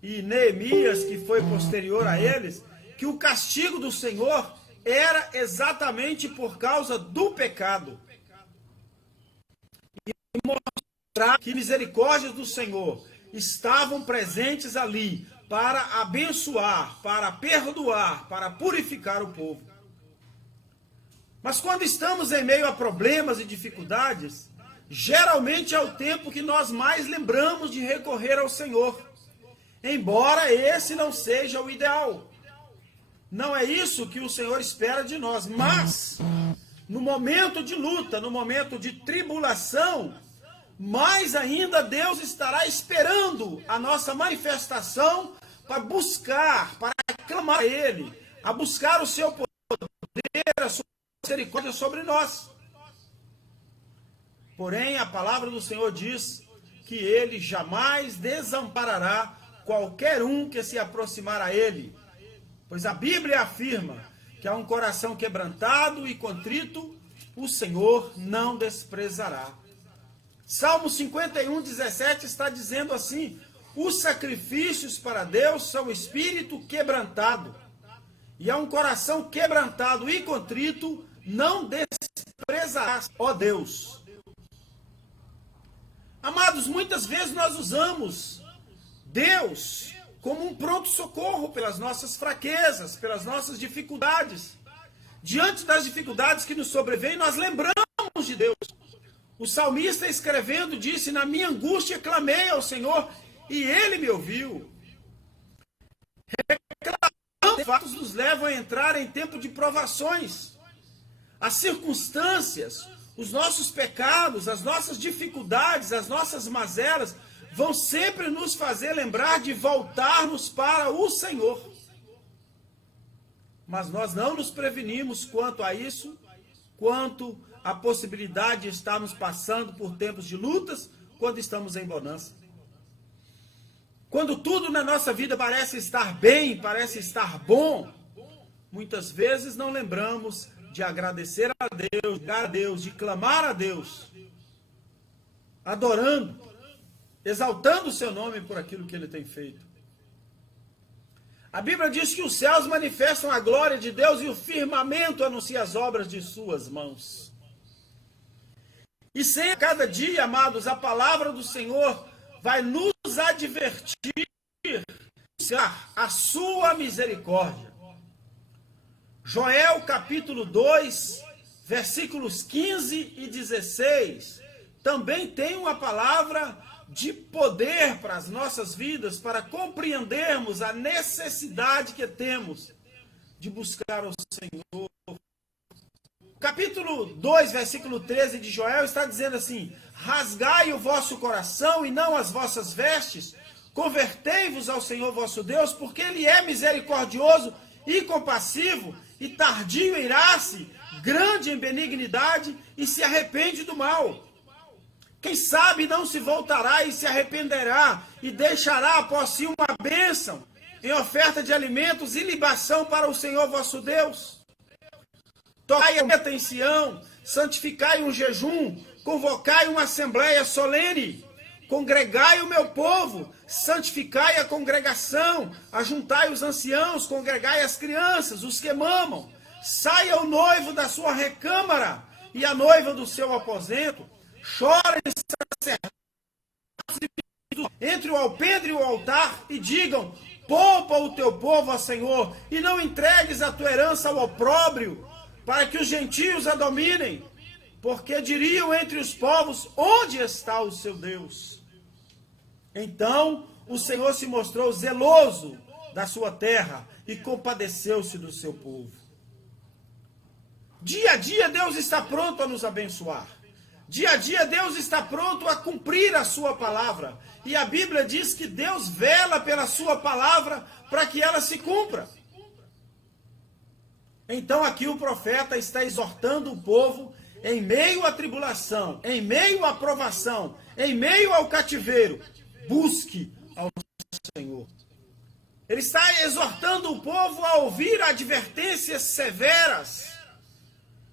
e Neemias, que foi posterior a eles, que o castigo do Senhor era exatamente por causa do pecado. E mostrar que misericórdias do Senhor estavam presentes ali para abençoar, para perdoar, para purificar o povo. Mas quando estamos em meio a problemas e dificuldades, geralmente é o tempo que nós mais lembramos de recorrer ao Senhor, embora esse não seja o ideal. Não é isso que o Senhor espera de nós, mas no momento de luta, no momento de tribulação, mais ainda Deus estará esperando a nossa manifestação para buscar, para clamar a Ele, a buscar o seu poder, a sua misericórdia sobre nós. Porém, a palavra do Senhor diz que Ele jamais desamparará qualquer um que se aproximar a Ele. Pois a Bíblia afirma que a um coração quebrantado e contrito, o Senhor não desprezará. Salmo 51, 17 está dizendo assim: os sacrifícios para Deus são espírito quebrantado, e a um coração quebrantado e contrito não desprezará. desprezarás, ó Deus. Amados, muitas vezes nós usamos Deus como um pronto-socorro pelas nossas fraquezas, pelas nossas dificuldades. Diante das dificuldades que nos sobrevêm, nós lembramos de Deus. O salmista escrevendo disse: na minha angústia clamei ao Senhor e Ele me ouviu. Reclamando, fatos nos levam a entrar em tempo de provações. As circunstâncias, os nossos pecados, as nossas dificuldades, as nossas mazelas vão sempre nos fazer lembrar de voltarmos para o Senhor. Mas nós não nos prevenimos quanto a isso, quanto a possibilidade de estarmos passando por tempos de lutas quando estamos em bonança. Quando tudo na nossa vida parece estar bem, parece estar bom, muitas vezes não lembramos de agradecer a Deus, de clamar a Deus, adorando, exaltando o seu nome por aquilo que Ele tem feito. A Bíblia diz que os céus manifestam a glória de Deus e o firmamento anuncia as obras de suas mãos. E sempre, cada dia, amados, a palavra do Senhor vai nos advertir a sua misericórdia. Joel capítulo 2, versículos 15 e 16, também tem uma palavra de poder para as nossas vidas, para compreendermos a necessidade que temos de buscar o Senhor. Capítulo 2, versículo 13 de Joel está dizendo assim: rasgai o vosso coração e não as vossas vestes, convertei-vos ao Senhor vosso Deus, porque Ele é misericordioso e compassivo, e tardio em irar-se, grande em benignidade, e se arrepende do mal. Quem sabe não se voltará e se arrependerá, e deixará após si uma bênção, em oferta de alimentos e libação para o Senhor vosso Deus. Tocai a meta em Sião, santificai um jejum, convocai uma assembleia solene, congregai o meu povo, santificai a congregação, ajuntai os anciãos, congregai as crianças, os que mamam, saia o noivo da sua recâmara e a noiva do seu aposento, chorem sacerdotes entre o alpendre e o altar e digam: poupa o teu povo, ó Senhor, e não entregues a tua herança ao opróbrio, para que os gentios a dominem, porque diriam entre os povos: onde está o seu Deus? Então o Senhor se mostrou zeloso da sua terra e compadeceu-se do seu povo. Dia a dia Deus está pronto a nos abençoar. Dia a dia Deus está pronto a cumprir a sua palavra. E a Bíblia diz que Deus vela pela sua palavra para que ela se cumpra. Então aqui o profeta está exortando o povo em meio à tribulação, em meio à provação, em meio ao cativeiro: busque ao Senhor. Ele está exortando o povo a ouvir advertências severas,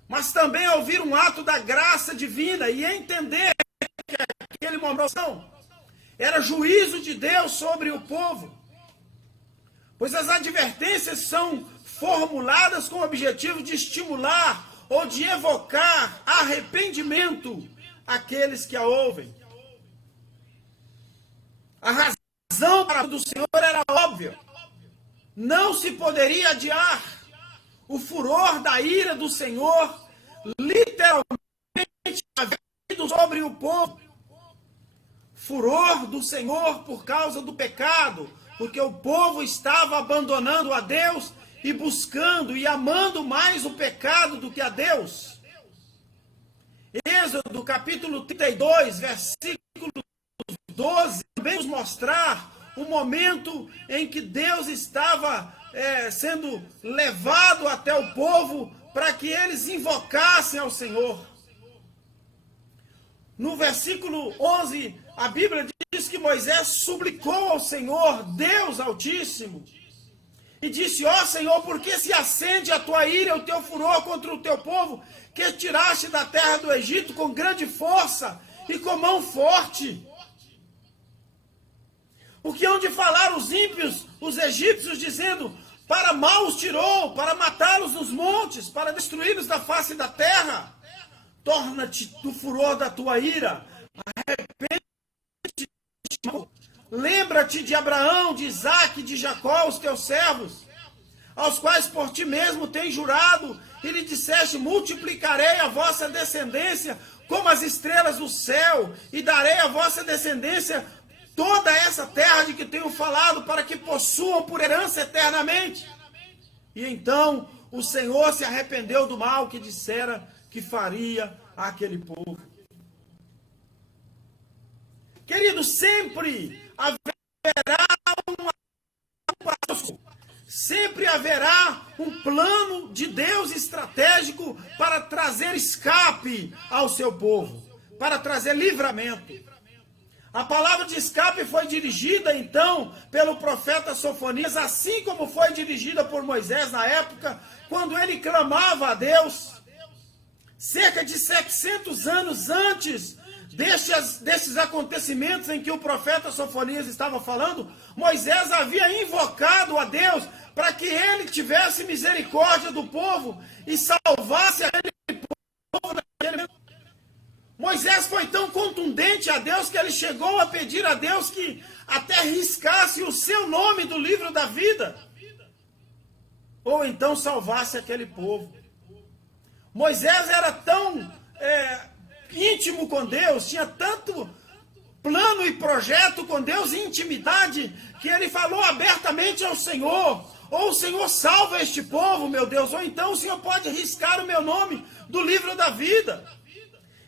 mas também a ouvir um ato da graça divina e entender que aquele momento era juízo de Deus sobre o povo. Pois as advertências são formuladas com o objetivo de estimular ou de evocar arrependimento àqueles que a ouvem. A razão para do Senhor era óbvia. Não se poderia adiar. O furor da ira do Senhor literalmente havia sobre o povo. Furor do Senhor por causa do pecado, porque o povo estava abandonando a Deus e buscando e amando mais o pecado do que a Deus. Êxodo capítulo 32, versículo 12, também nos mostrar o momento em que Deus estava sendo levado até o povo para que eles invocassem ao Senhor. No versículo 11, a Bíblia diz que Moisés suplicou ao Senhor, Deus Altíssimo, e disse: ó Senhor, por que se acende a tua ira e o teu furor contra o teu povo, que tiraste da terra do Egito com grande força e com mão forte? O que hão de falar os ímpios, os egípcios, dizendo: para mal os tirou, para matá-los nos montes, para destruí-los da face da terra? torna-te do furor da tua ira, arrepende-te, lembra-te de Abraão, de Isaque, de Jacó, os teus servos, aos quais por ti mesmo tens jurado, e lhe disseste, multiplicarei a vossa descendência como as estrelas do céu, e darei à vossa descendência toda essa terra de que tenho falado, para que possuam por herança eternamente. E então o Senhor se arrependeu do mal que dissera que faria àquele povo. Querido, sempre haverá sempre haverá um plano de Deus estratégico para trazer escape ao seu povo, para trazer livramento. A palavra de escape foi dirigida então pelo profeta Sofonias, assim como foi dirigida por Moisés na época, quando ele clamava a Deus. Cerca de 700 anos antes desses acontecimentos em que o profeta Sofonias estava falando, Moisés havia invocado a Deus para que ele tivesse misericórdia do povo e salvasse aquele povo naquele momento. Moisés foi tão contundente a Deus que ele chegou a pedir a Deus que até riscasse o seu nome do livro da vida, ou então salvasse aquele povo. Moisés era tão íntimo com Deus, tinha tanto plano e projeto com Deus e intimidade, que ele falou abertamente ao Senhor, ou o Senhor salva este povo, meu Deus, ou então o Senhor pode riscar o meu nome do livro da vida.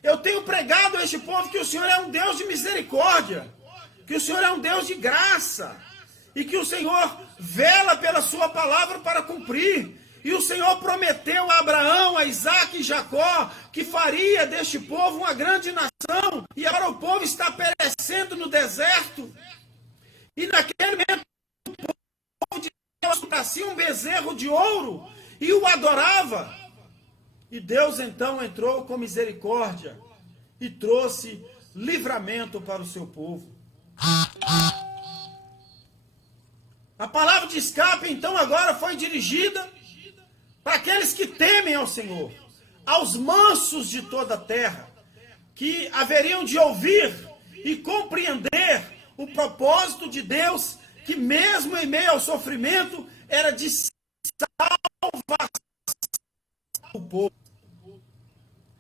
Eu tenho pregado a este povo que o Senhor é um Deus de misericórdia, que o Senhor é um Deus de graça, e que o Senhor vela pela sua palavra para cumprir. E o Senhor prometeu a Abraão, a Isaque e Jacó que faria deste povo uma grande nação. E agora o povo está perecendo no deserto. E naquele momento o povo de Deus trazia um bezerro de ouro e o adorava. E Deus então entrou com misericórdia e trouxe livramento para o seu povo. A palavra de escape então agora foi dirigida para aqueles que temem ao Senhor, aos mansos de toda a terra, que haveriam de ouvir e compreender o propósito de Deus, que mesmo em meio ao sofrimento, era de salvar o povo.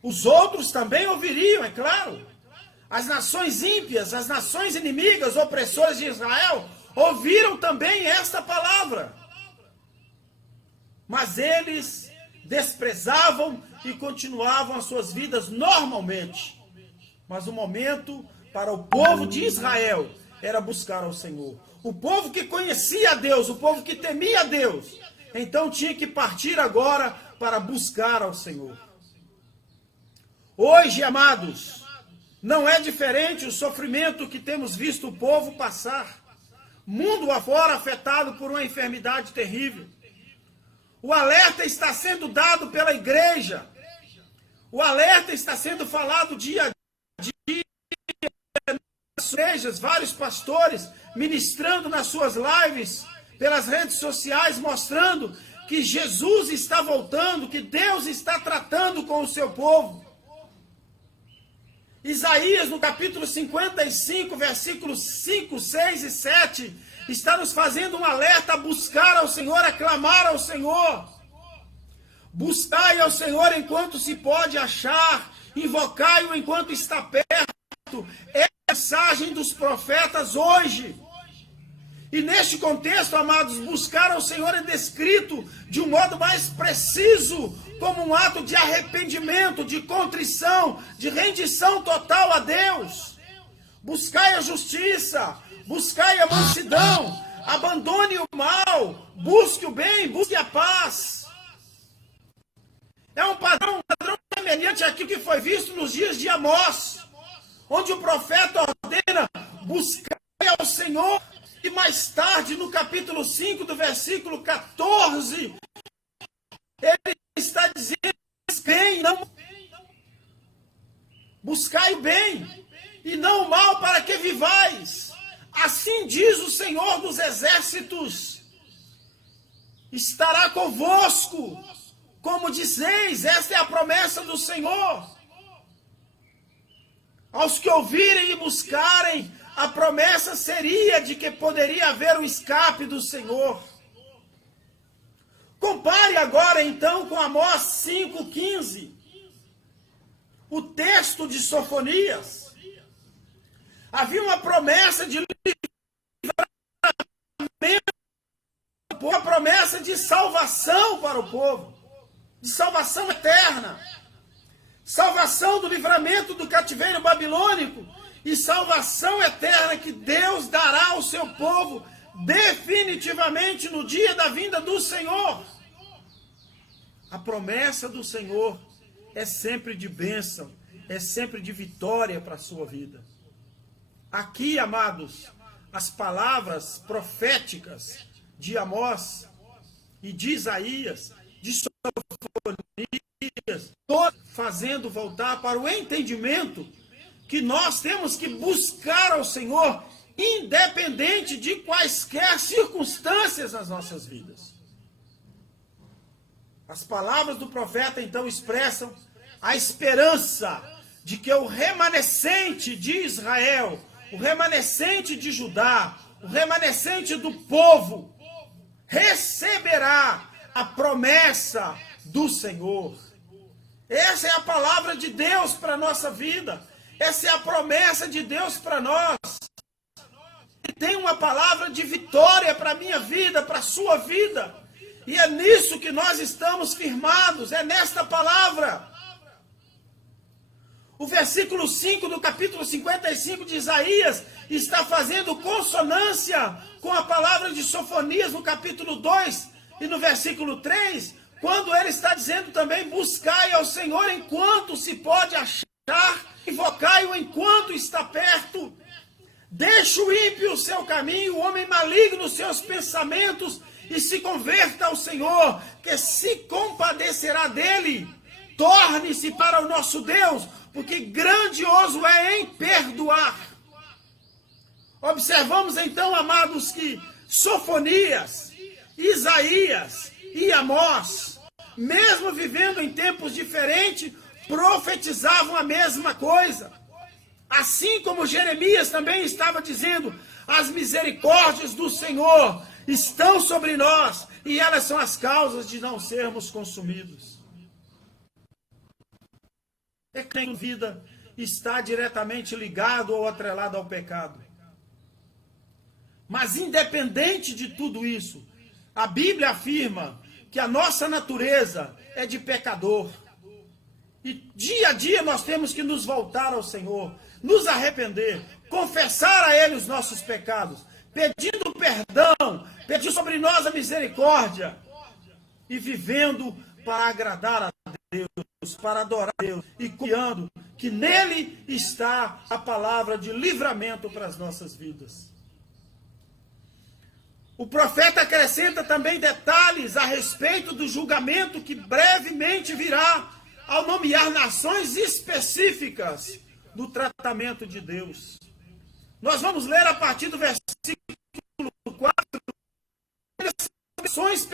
Os outros também ouviriam, é claro. As nações ímpias, as nações inimigas, opressoras de Israel, ouviram também esta palavra. Mas eles desprezavam e continuavam as suas vidas normalmente. Mas o momento para o povo de Israel era buscar ao Senhor. O povo que conhecia a Deus, o povo que temia a Deus, então tinha que partir agora para buscar ao Senhor. Hoje, amados, não é diferente o sofrimento que temos visto o povo passar. Mundo afora afetado por uma enfermidade terrível. O alerta está sendo dado pela igreja. O alerta está sendo falado dia a dia nas igrejas, vários pastores ministrando nas suas lives, pelas redes sociais, mostrando que Jesus está voltando, que Deus está tratando com o seu povo. Isaías, no capítulo 55, versículos 5, 6 e 7, está nos fazendo um alerta a buscar ao Senhor, a clamar ao Senhor. Buscai ao Senhor enquanto se pode achar, invocai-o enquanto está perto. É a mensagem dos profetas hoje. E neste contexto, amados, buscar ao Senhor é descrito de um modo mais preciso, como um ato de arrependimento, de contrição, de rendição total a Deus. Buscai a justiça, buscai a mansidão, abandone o mal, busque o bem, busque a paz. É um padrão semelhante àquilo que foi visto nos dias de Amós, onde o profeta ordena buscar ao Senhor, e mais tarde, no capítulo 5, do versículo 14, ele está dizendo, bem, não, buscai o bem, e não o mal, para que vivais. Assim diz o Senhor dos Exércitos, estará convosco, como dizeis, esta é a promessa do Senhor. Aos que ouvirem e buscarem, a promessa seria de que poderia haver o escape do Senhor. Compare agora então com Amós 5,15, o texto de Sofonias. Havia uma promessa de livramento, uma promessa de salvação para o povo, de salvação eterna, salvação do livramento do cativeiro babilônico e salvação eterna que Deus dará ao seu povo definitivamente no dia da vinda do Senhor. A promessa do Senhor é sempre de bênção, é sempre de vitória para a sua vida. Aqui, amados, as palavras proféticas de Amós e de Isaías, de Sofonias, todas fazendo voltar para o entendimento que nós temos que buscar ao Senhor, independente de quaisquer circunstâncias nas nossas vidas. As palavras do profeta então expressam a esperança de que o remanescente de Israel, o remanescente de Judá, o remanescente do povo, receberá a promessa do Senhor. Essa é a palavra de Deus para a nossa vida. Essa é a promessa de Deus para nós. Ele tem uma palavra de vitória para a minha vida, para a sua vida. E é nisso que nós estamos firmados, é nesta palavra. O versículo 5 do capítulo 55 de Isaías está fazendo consonância com a palavra de Sofonias no capítulo 2 e no versículo 3, quando ele está dizendo também: buscai ao Senhor enquanto se pode achar, invocai-o enquanto está perto. Deixe o ímpio o seu caminho, o homem maligno os seus pensamentos, e se converta ao Senhor, que se compadecerá dele. Torne-se para o nosso Deus, porque grandioso é em perdoar. Observamos então, amados, que Sofonias, Isaías e Amós, mesmo vivendo em tempos diferentes, profetizavam a mesma coisa. Assim como Jeremias também estava dizendo: as misericórdias do Senhor estão sobre nós, e elas são as causas de não sermos consumidos. É que a vida está diretamente ligado ou atrelado ao pecado. Mas independente de tudo isso, a Bíblia afirma que a nossa natureza é de pecador. E dia a dia nós temos que nos voltar ao Senhor, nos arrepender, confessar a Ele os nossos pecados, pedindo perdão, pedindo sobre nós a misericórdia e vivendo para agradar a Deus, para adorar a Deus e confiando que nele está a palavra de livramento para as nossas vidas. O profeta acrescenta também detalhes a respeito do julgamento que brevemente virá ao nomear nações específicas do tratamento de Deus. Nós vamos ler a partir do versículo 4 nações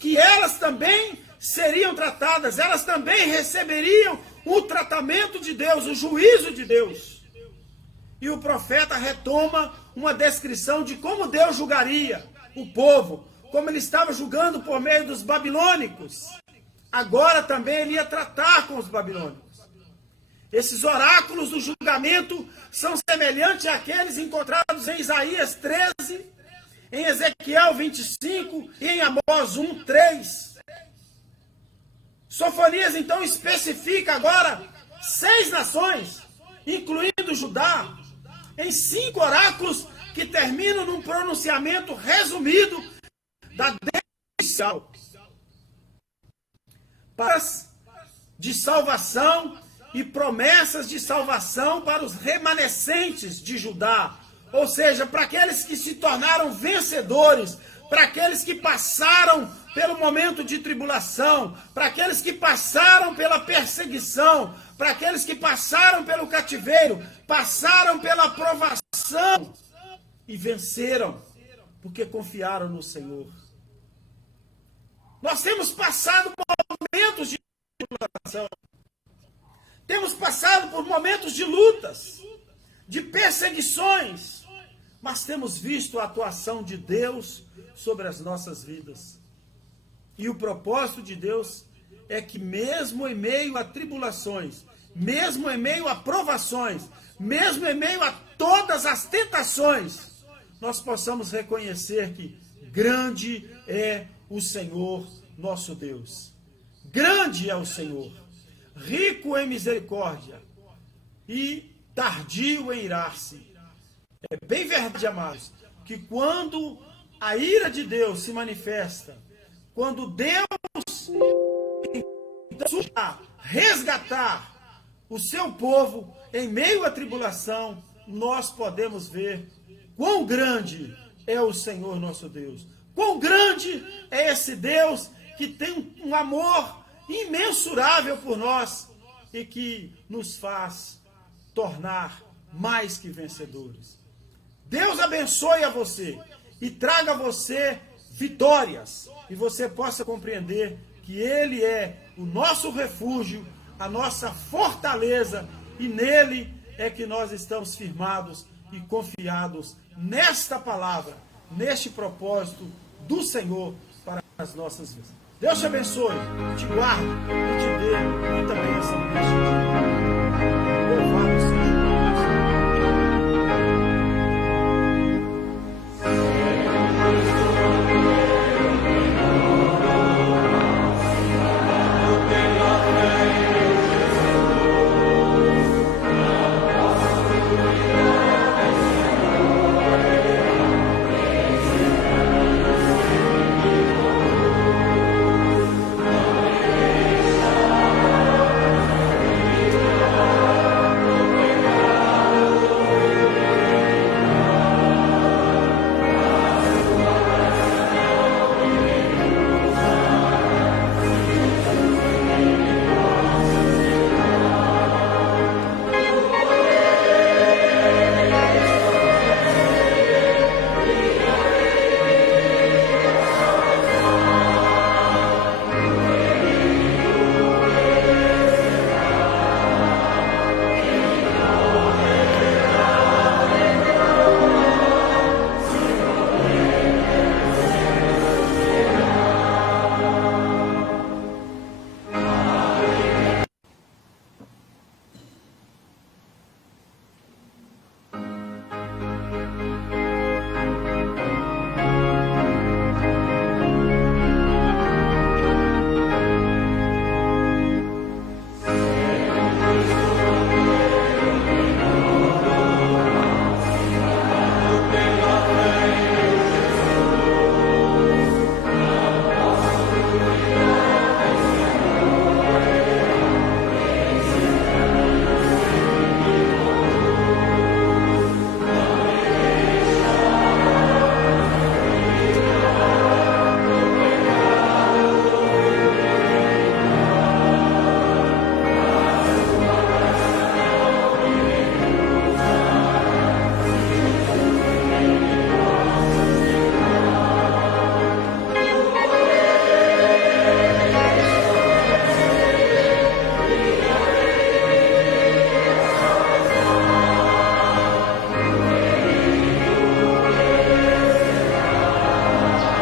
que elas também seriam tratadas, elas também receberiam o tratamento de Deus, o juízo de Deus. E o profeta retoma uma descrição de como Deus julgaria o povo, como ele estava julgando por meio dos babilônicos. Agora também ele ia tratar com os babilônicos. Esses oráculos do julgamento são semelhantes àqueles encontrados em Isaías 13, em Ezequiel 25 e em Amós 1, 3. Sofonias então especifica agora 6 nações, incluindo Judá, em 5 oráculos que terminam num pronunciamento resumido da decisão de salvação e promessas de salvação para os remanescentes de Judá, ou seja, para aqueles que se tornaram vencedores, para aqueles que passaram pelo momento de tribulação, para aqueles que passaram pela perseguição, para aqueles que passaram pelo cativeiro, passaram pela provação e venceram, porque confiaram no Senhor. Nós temos passado momentos de tribulação, Temos passado por momentos de lutas, de perseguições, mas temos visto a atuação de Deus sobre as nossas vidas. E o propósito de Deus é que mesmo em meio a tribulações, mesmo em meio a provações, mesmo em meio a todas as tentações, nós possamos reconhecer que grande é o Senhor nosso Deus. Grande é o Senhor, rico em misericórdia e tardio em irar-se. É bem verdade, amados, que quando a ira de Deus se manifesta, quando Deus tenta resgatar o seu povo em meio à tribulação, nós podemos ver quão grande é o Senhor nosso Deus. Quão grande é esse Deus que tem um amor imensurável por nós e que nos faz tornar mais que vencedores. Deus abençoe a você e traga a você vitórias e você possa compreender que Ele é o nosso refúgio, a nossa fortaleza e nele é que nós estamos firmados e confiados nesta palavra, neste propósito do Senhor para as nossas vidas. Deus te abençoe, te guarde e te dê muita bênção neste dia. Louvado seja Deus.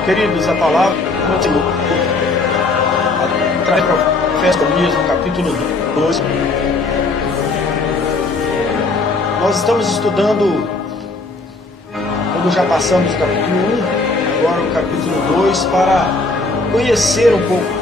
Queridos, a palavra continua. Traz para o Profetas no capítulo 2. Nós estamos estudando, como já passamos o capítulo 1, agora o capítulo 2, para conhecer um pouco